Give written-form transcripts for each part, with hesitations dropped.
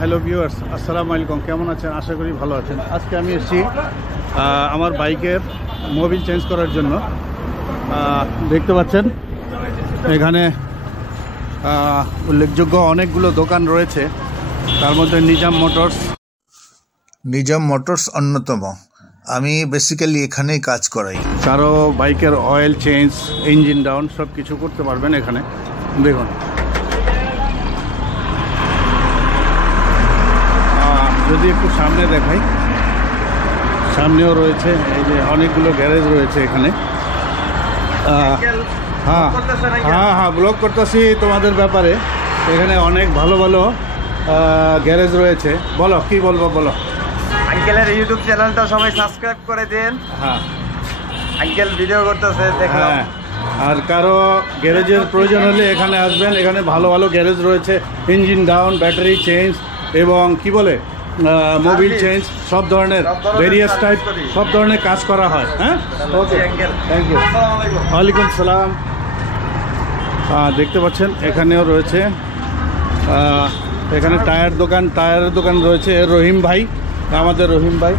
Hello viewers, আসসালামু আলাইকুম। কেমন আছেন? আশা করি ভালো আছেন। আজকে আমি এসেছি আমার বাইকের মোবিল চেঞ্জ করার জন্য। দেখতে পাচ্ছেন এখানে উল্লেখযোগ্য অনেকগুলো দোকান রয়েছে, তার মধ্যে নিজাম মোটরস অন্যতম। আমি বেসিক্যালি এখানেই কাজ করাই। কারো বাইকের অয়েল চেঞ্জ, ইঞ্জিন ডাউন সব কিছু করতে পারবেন এখানে। দেখুন, যদি একটু সামনে দেখাই, সামনেও রয়েছে এই যে অনেকগুলো গ্যারেজ রয়েছে এখানে। হ্যাঁ ব্লগ করতেছি তোমাদের ব্যাপারে। এখানে অনেক ভালো ভালো গ্যারেজ রয়েছে। বলো, কি বলবো বলো। আঙ্কেলের ইউটিউব চ্যানেলটা সবাই সাবস্ক্রাইব করে দেন। হ্যাঁ, আঙ্কেল ভিডিও করতেছে দেখলাম। হ্যাঁ, আর কারো গ্যারেজের প্রয়োজন হলে এখানে আসবেন। এখানে ভালো ভালো গ্যারেজ রয়েছে, ইঞ্জিন ডাউন, ব্যাটারি চেঞ্জ এবং কি বলে মোবিল চেঞ্জ, সব ধরনের ভেরিয়াস টাইপ সব ধরনের কাজ করা হয়। হ্যাঁ, ওকে, থ্যাংক ইউ। ওয়ালাইকুম সালাম। দেখতে পাচ্ছেন এখানেও রয়েছে, এখানে টায়ারের দোকান রয়েছে। রহিম ভাই, আমাদের রহিম ভাই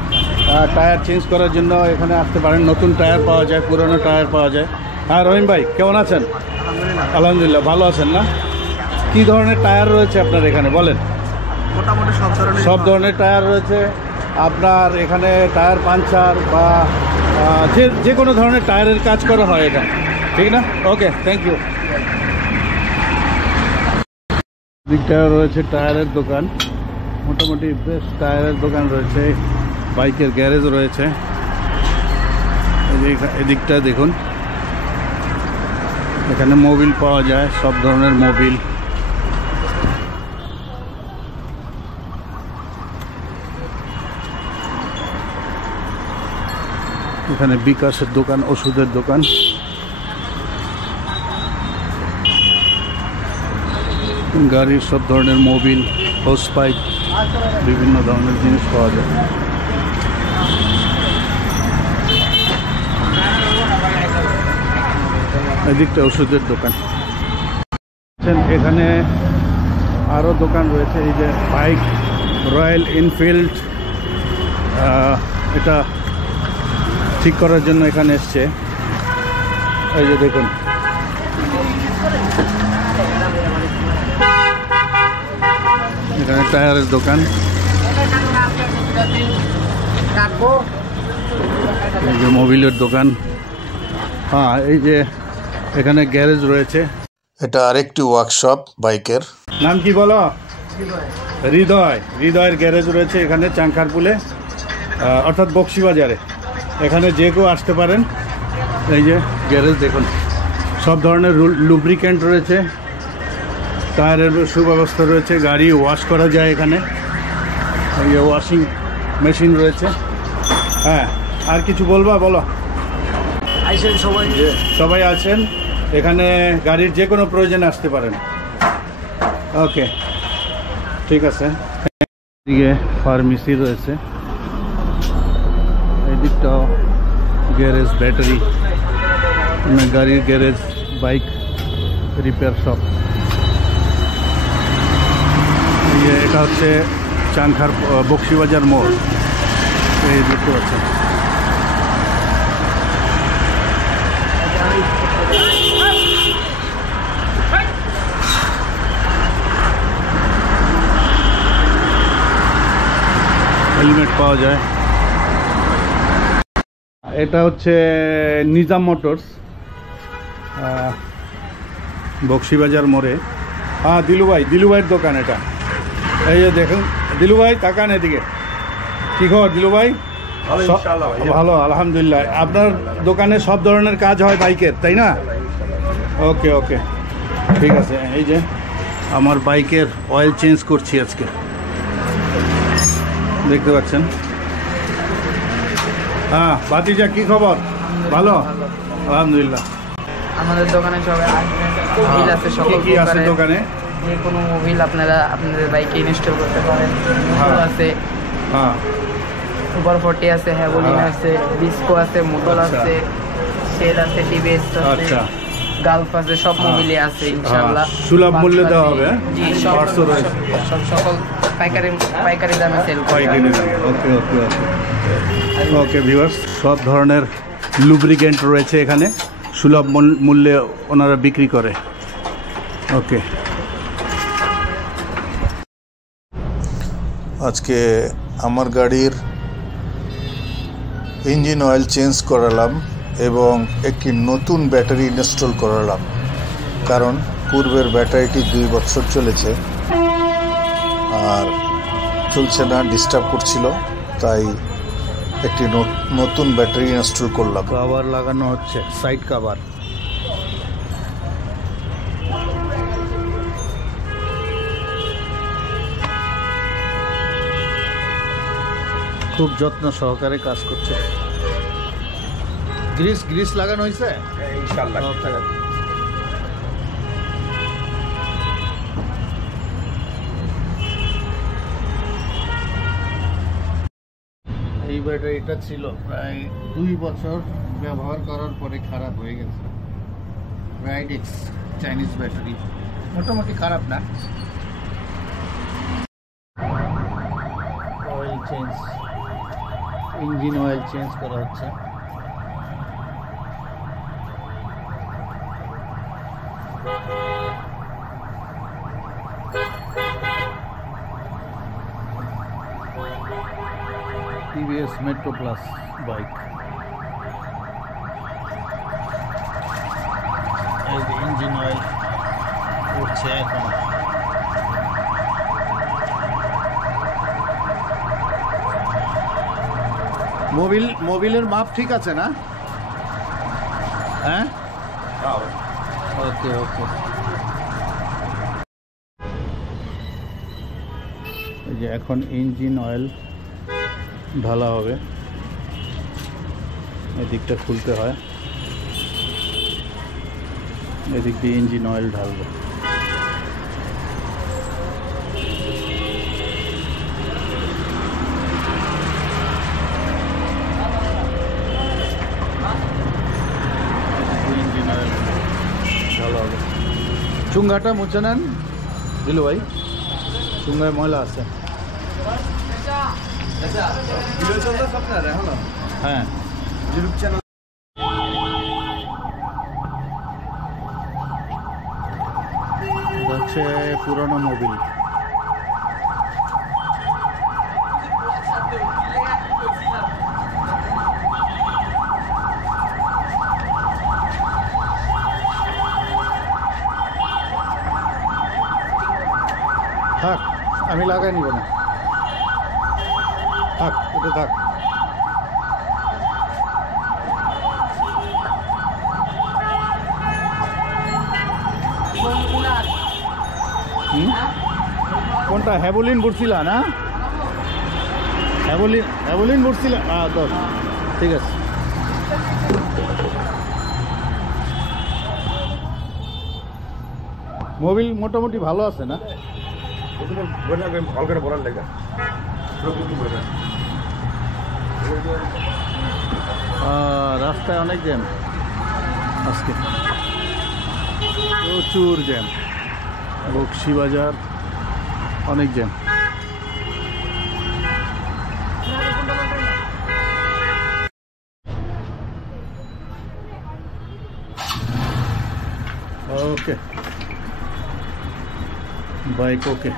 টায়ার চেঞ্জ করার জন্য এখানে আসতে পারেন। নতুন টায়ার পাওয়া যায়, পুরনো টায়ার পাওয়া যায়। হ্যাঁ রহিম ভাই, কেমন আছেন? আলহামদুলিল্লাহ, ভালো আছেন না? কি ধরনের টায়ার রয়েছে আপনার এখানে বলেন? মোটামুটি সব ধরনের টায়ার রয়েছে আপনার এখানে। টায়ার পাঞ্চার বা যে কোনো ধরনের টায়ারের কাজ করা হয় এটা, ঠিক না? ওকে, থ্যাংক ইউ। দিকটা রয়েছে টায়ারের দোকান, মোটামুটি বেশ টায়ারের দোকান রয়েছে, বাইকের গ্যারেজ রয়েছে। এদিকটা দেখুন, এখানে মোবিল পাওয়া যায়, সব ধরনের মোবিল। এখানে বিকাশের দোকান, ওষুধের দোকান। গাড়ির সব ধরনের মোবিল, হোস পাইপ, বিভিন্ন ধরনের জিনিস পাওয়া যায়। এদিকটা ওষুধের দোকান। এখানে আরও দোকান রয়েছে। এই যে বাইক, রয়্যাল এনফিল্ড, এটা ঠিক করার জন্য এখানে এসছে। এই যে দেখুন, এখানে টায়ারের দোকান, এই যে মোবিলের দোকান। হ্যাঁ, এই যে এখানে গ্যারেজ রয়েছে। এটা আরেকটি ওয়ার্কশপ বাইকের। নাম কি বলো? হৃদয়ের গ্যারেজ রয়েছে এখানে চাংখারপুলে, অর্থাৎ বক্সিবাজারে। এখানে যে কেউ আসতে পারেন। এই যে গ্যারেজ দেখুন, সব ধরনের লুব্রিক্যান্ট রয়েছে, টায়ারের সুব্যবস্থা রয়েছে, গাড়ি ওয়াশ করা যায় এখানে। এই যে ওয়াশিং মেশিন রয়েছে। হ্যাঁ, আর কিছু বলবা? বলো। সবাই আছেন এখানে, গাড়ির যে কোনো প্রয়োজনে আসতে পারেন। ওকে, ঠিক আছে। এদিকে ফার্মেসি রয়েছে, এদিকটাও গ্যারেজ, ব্যাটারি, গাড়ির গ্যারেজ, বাইক রিপেয়ার শপ। এটা হচ্ছে চাংখার বক্সিবাজার মোড়। এই দেখতে পাচ্ছেন। হেলমেট পাওয়া যায়। এটা হচ্ছে নিজাম মোটরস, বক্সিবাজার মোড়ে। হ্যাঁ, দিলুভাইয়ের দোকান এটা। এই যে দেখুন, দিলুভাই তাকান এদিকে। কি খবর দিলুভাই? ভালো, আলহামদুলিল্লাহ। আপনার দোকানে সব ধরনের কাজ হয় বাইকের, তাই না? ওকে ওকে, ঠিক আছে। এই যে আমার বাইকের অয়েল চেঞ্জ করছি আজকে, দেখতে পাচ্ছেন। হ্যাঁ ভাতিজা, কি খবর? ভালো, আলহামদুলিল্লাহ। আমাদের দোকানে সবাই মোবিল আছে, সকল কি আছে দোকানে? যে কোনো মোবিল আপনারা আপনাদের বাইকে ইনস্টল করতে পারেন। মোটর আছে, হ্যাঁ, সুপার 40 আছে, হ্যাভোলিন আছে, ডিসকো আছে, মোটর আছে, শেল আছে, টিভিএস আছে, গালফ আছে, সব মোবিলে আছে ইনশাআল্লাহ। সুলভ মূল্যে দেওয়া হবে। জি, সব সকল পাইকারি দামে সেল করি। পাইকারি দামে। ওকে ওকে ওকে ওকে ভিউয়ার্স, সব ধরনের লুব্রিকেন্ট রয়েছে এখানে, সুলভ মূল্যে ওনারা বিক্রি করে। ওকে, আজকে আমার গাড়ির ইঞ্জিন অয়েল চেঞ্জ করালাম এবং একটি নতুন ব্যাটারি ইনস্টল করালাম, কারণ পূর্বের ব্যাটারিটি 2 বছর চলেছে আর চলছে না, ডিস্টার্ব করছিল, তাই একটি নতুন ব্যাটারি ইনস্টল করলাম। কভার লাগানো হচ্ছে, সাইড কভার। খুব যত্ন সহকারে কাজ করছে। গ্রিস লাগানো হয়েছে ইনশাআল্লাহ। এই ব্যাটারিটা ছিল প্রায় 2 বছর ব্যবহার করার পরে খারাপ হয়ে গেছে। রাইডেক্স চাইনিজ ব্যাটারি, মোটামুটি খারাপ না। Oil change, engine oil change করা হচ্ছে। TVS metro plus bike. এই যে ইঞ্জিন অয়েল উঠছে এখন। মোবিলের মাপ ঠিক আছে না? হ্যাঁ, ওকে ওকে। এই যে এখন ইঞ্জিন অয়েল ঢালা হবে, এদিকটা খুলতে হয়, এদিক দিয়ে ইঞ্জিন অয়েল ঢালবে। ইঞ্জিন অয়েল ঢালা হবে। চুঙ্গাটা মুছে নেন দিলু ভাই, চুঙ্গায় ময়লা আছে। হ্যাঁ, ইউটিউব চ্যানেল হচ্ছে পুরনো মোবিল। থাক, আমি লাগাই নিব না, থাক ওটা থাক। কোনটা হ্যাভোলিন বুড়ছিলা না? হ্যাভোলিন বুড়ছিলা? তো ঠিক আছে। মোবিল মোটামুটি ভালো আছে না? রাস্তায় অনেক জ্যাম আজকে, প্রচুর জ্যাম। বক্সিবাজার অনেক জ্যাম। ওকে, বাইক ওকে।